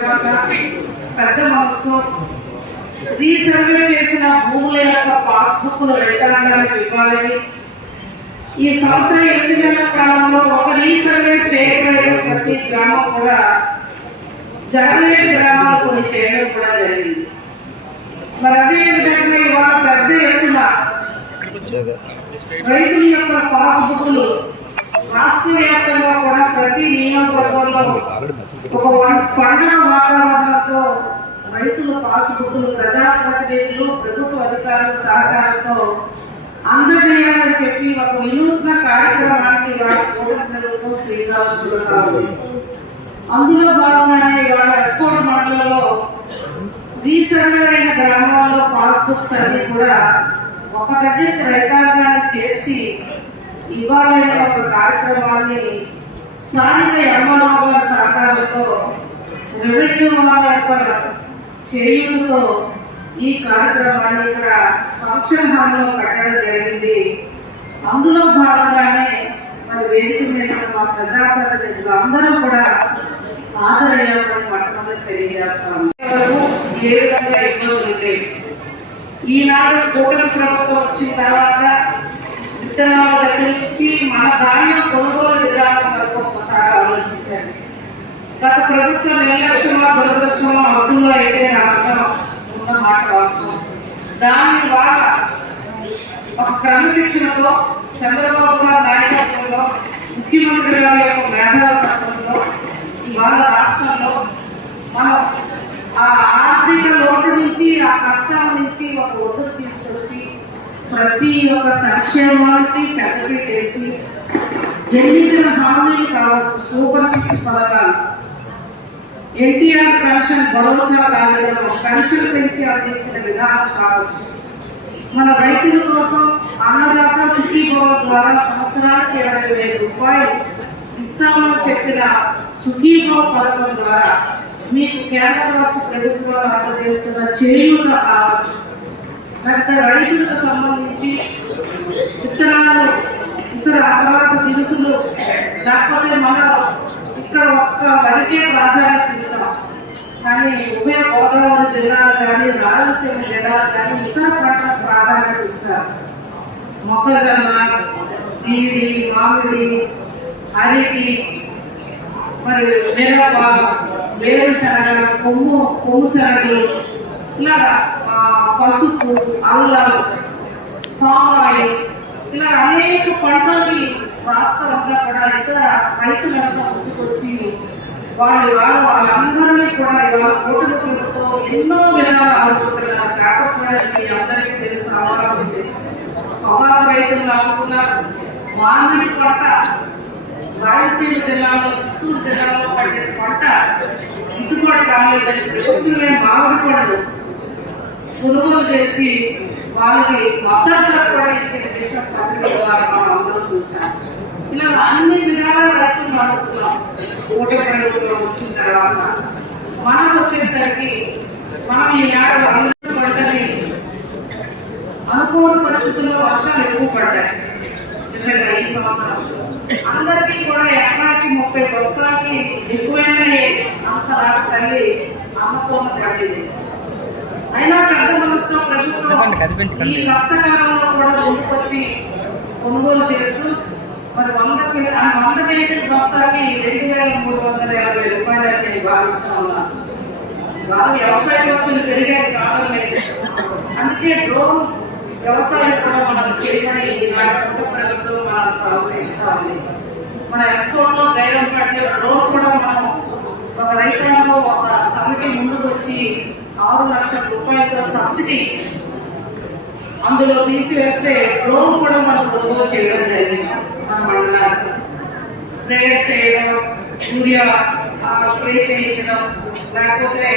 పెద్ద మనసు రీసర్వే చేసిన భూముల యొక్క పాస్బుక్లు రైతాంగాలకు ఇవ్వాలని ఈ సంవత్సరం 8 నెలల కాలంలో ఒక రీసర్వే స్టేట్ వైడ్ ప్రతి గ్రామం కూడా జగలేని గ్రామాలు కొన్ని చేయడం కూడా జరిగింది. మరి అదే విధంగా ఇవాళ పెద్ద ఎత్తున రైతుల యొక్క పాస్బుక్లు రాష్ట్ర వ్యాప్తంగా కూడా ప్రతి నియోజకవర్గంలో ఒక పండుగ వాతావరణంతో రైతుల పాస్బుక్లు ప్రజాప్రతినిధులు ప్రభుత్వ అధికారుల సహకారంతో అందజేయాలని చెప్పి ఒక వినూత్న కార్యక్రమానికి వారి ప్రభుత్వం శ్రీకారం చుడతారు. అందులో భాగంగానే ఇవాళ ఎస్కోట్ మండలంలో రీసర్వే అయిన గ్రామాల్లో పాస్బుక్స్ అన్ని కూడా ఒక దగ్గరికి రైతాంగాన్ని చేర్చి ఇవ్వాలనే ఒక కార్యక్రమాన్ని స్థానిక ఎంఆర్ఓ గారి సహకారంతో రెవెన్యూ వాళ్ళ యొక్క చేయులతో ఈ కార్యక్రమాన్ని ఇక్కడ ఫంక్షన్ హాల్లో పెట్టడం జరిగింది. అందులో భాగంగానే మరి వేదిక మీద మా ప్రజాప్రతినిధులు అందరూ కూడా హాజరయ్యామని మొట్టమొదటి తెలియజేస్తాము. ఏ విధంగా ఇబ్బందులు ఈనాడు కూటమి ప్రభుత్వం వచ్చిన తర్వాత విత్తనాల దగ్గర నుంచి మన ధాన్యం కొనుగోలు విధానం వరకు ఒకసారి ఆలోచించండి. గత ప్రభుత్వ నిర్లక్ష్యంలో దురదృష్టంలో అప్పుల్లో అయితే రాష్ట్రం ఉన్న మాట వాస్తవం. దాని వాళ్ళ ఒక క్రమశిక్షణతో చంద్రబాబు గారి నాయకత్వంలో ముఖ్యమంత్రి గారి యొక్క మేధావిత్వంలో ఇవాళ రాష్ట్రంలో మనం ఆ ఆర్థిక లోటు నుంచి ఆ కష్టాల నుంచి ఒక ఒడ్డుకు తీసుకొచ్చి ప్రతి ఒక్క సంక్షేమానికి పెద్దపీట వేసి ఎన్నికల హామీలు కావచ్చు, సూపర్ 6 పథకాలు, ఎన్టీఆర్ పెన్షన్ భరోసా కార్యక్రమం, పెన్షన్ పెంచి అందించిన విధానం కావచ్చు, మన రైతుల కోసం అన్నదాత సుఖీభవ ద్వారా సంవత్సరానికి 20,000 రూపాయలు ఇస్తామని చెప్పిన సుఖీభవ పథకం ద్వారా మీకు కేంద్ర రాష్ట్ర ప్రభుత్వాలు అందజేస్తున్న చేయూత కావచ్చు, లేకపోతే రైతులకు సంబంధించి విత్తనాలు, ఇతర ఆవాస దినుసులు, లేకపోతే మనం ఇక్కడ ఒక్క వరికే ప్రాధాన్యత ఇస్తాం. కానీ ఉభయ గోదావరి జిల్లాలు కానీ రాయలసీమ జిల్లాలు కానీ ఇతర పంటలకు ప్రాధాన్యత ఇస్తారు. మొక్కజొన్న, జీడి, మామిడి, అరటి, మరి మిరప, వేరుశనగ, కొమ్ము శనగలు, ఇలాగా పసుపు, అల్లం, పామ్ ఆయిల్, ఇలా అనేక పంటలకి రాష్ట్రం అంతా కూడా ఇతర రైతులంతా ముందుకొచ్చి వాళ్ళందరినీ కూడా ఇవాళ కూటమితో ఎన్నో విధాలు ఆదుకుంటున్నారు. కాకపోతే మీ అందరికీ తెలుసు అమరావతి పొగాకు రైతులు ఆదుకున్నారు. మామిడి పంట రాయలసీమ జిల్లాలో, చిత్తూరు జిల్లాలో పడిన పంట గిట్టుబాటు కాలేదని ప్రభుత్వమే మామిడి పండు కొనుగోలు చేసి వాళ్ళకి మద్దతు కూడా ఇచ్చిన విషయం పత్రిక ద్వారా మనం అందరూ చూసాం. ఇలా అన్ని విధాల రైతులు ఆడుతున్నాం. కూటమి ప్రభుత్వం వచ్చిన తర్వాత మనం వచ్చేసరికి మనం ఈనాడు అభివృద్ధి పడతాయి. అనుకోని పరిస్థితుల్లో వర్షాలు ఎక్కువ పడ్డాయి. నిజంగా ఈ సంవత్సరం అందరికీ కూడా ఎకరాకి 30 బస్తాలకి ఎక్కువైనా అంత రాక తల్లి అమ్మకోమ కట్టింది. అయినా పెద్ద మనసులో ప్రభుత్వం ఈ కష్టకాలంలో కూడా ముందుకొచ్చి కొనుగోలు చేస్తూ మరి 100 కేజీల బస్తాకి 2,350 రూపాయలని నేను భావిస్తా ఉన్నాను. వారు వ్యవసాయ ఖర్చులు పెరిగాయి కావడం లేదు. అందుకే డ్రోన్ వ్యవసాయం కూడా మనకు చేయమని ప్రభుత్వం మనం ప్రోత్సహిస్తా ఉంది. మన ఎక్స్పోర్ట్లో గైరం పట్టిన డ్రోన్ కూడా మనం ఒక రైతులలో ఒక కమిటీ ముందుకు వచ్చి 6 లక్షల రూపాయలతో సబ్సిడీ అందులో తీసివేస్తే డ్రోన్ కూడా మనం కొనుగోలు చేయడం జరిగింది. మన మండలానికి స్ప్రే చేయడం, యూరియా స్ప్రే చేయడం, లేకపోతే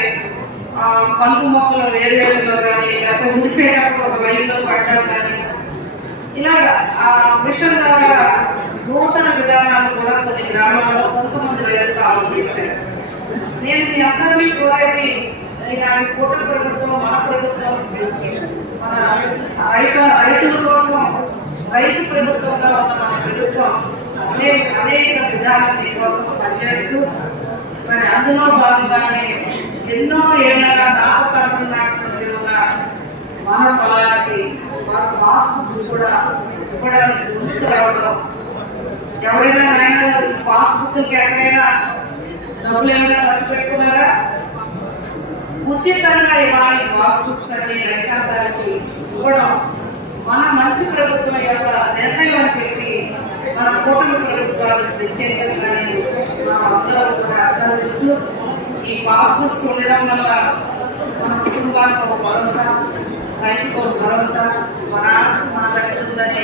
కలుపు మొక్కలు వేరువేరులో కానీ, లేకపోతే ముడిసేటప్పుడు ఒక వైద్యులో పట్టడం కానీ, ఇలాగా ఆ మిషన్ ద్వారా నూతన విధానాలు కూడా కొన్ని గ్రామాల్లో కొంతమంది రైతులు అవలంబించారు. నేను మీ అందరినీ కోరేది కూటమి ప్రభుత్వం, మన ప్రభుత్వం, మన రైతుల కోసం రైతు ప్రభుత్వంగా ఉన్న మన ప్రభుత్వం అనేక విధాల కోసం పనిచేస్తూ మరి అందులో భాగంగానే పాస్బుక్స్ కూడా ఇవ్వడానికి ముందుకు రావడం. ఎవరైనా నాయన పాస్బుక్ ఎక్కడైనా డబ్బులు ఏమైనా ఖర్చు పెట్టుకున్నారా? ఉచితంగా ఇవ్వాలి పాస్బుక్స్ అని రైతాంగానికి ఇవ్వడం మన మంచి ప్రభుత్వం యొక్క నిర్ణయం అని చెప్పి మన కూటమి ప్రభుత్వాలు ప్రత్యేకంగా మనం అందరూ కూడా అర్థిస్తూ ఈ పాస్బుక్స్ ఉండడం వల్ల మన కుటుంబానికి ఒక భరోసా, రైతుకు ఒక భరోసా, మన ఆస్తి మన దగ్గర ఉందని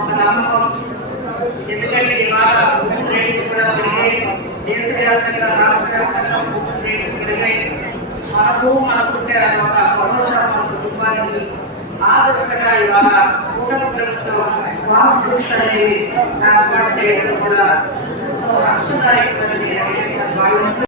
ఒక నమ్మకం. ఎందుకంటే ఇవాళ రేట్లు కూడా పెరిగాయి, దేశవ్యాప్తంగా రాష్ట్ర వ్యాప్తంగా రేట్లు పెరిగాయి. మనకు మనకుంటే ఒక భరోసా మన కుటుంబానికి ఆదర్శంగా ఇవాళ కూటమి ప్రభుత్వం పాస్బుక్స్ అనేవి ఏర్పాటు చేయడం కూడా హర్షదాయకమని భావిస్తూ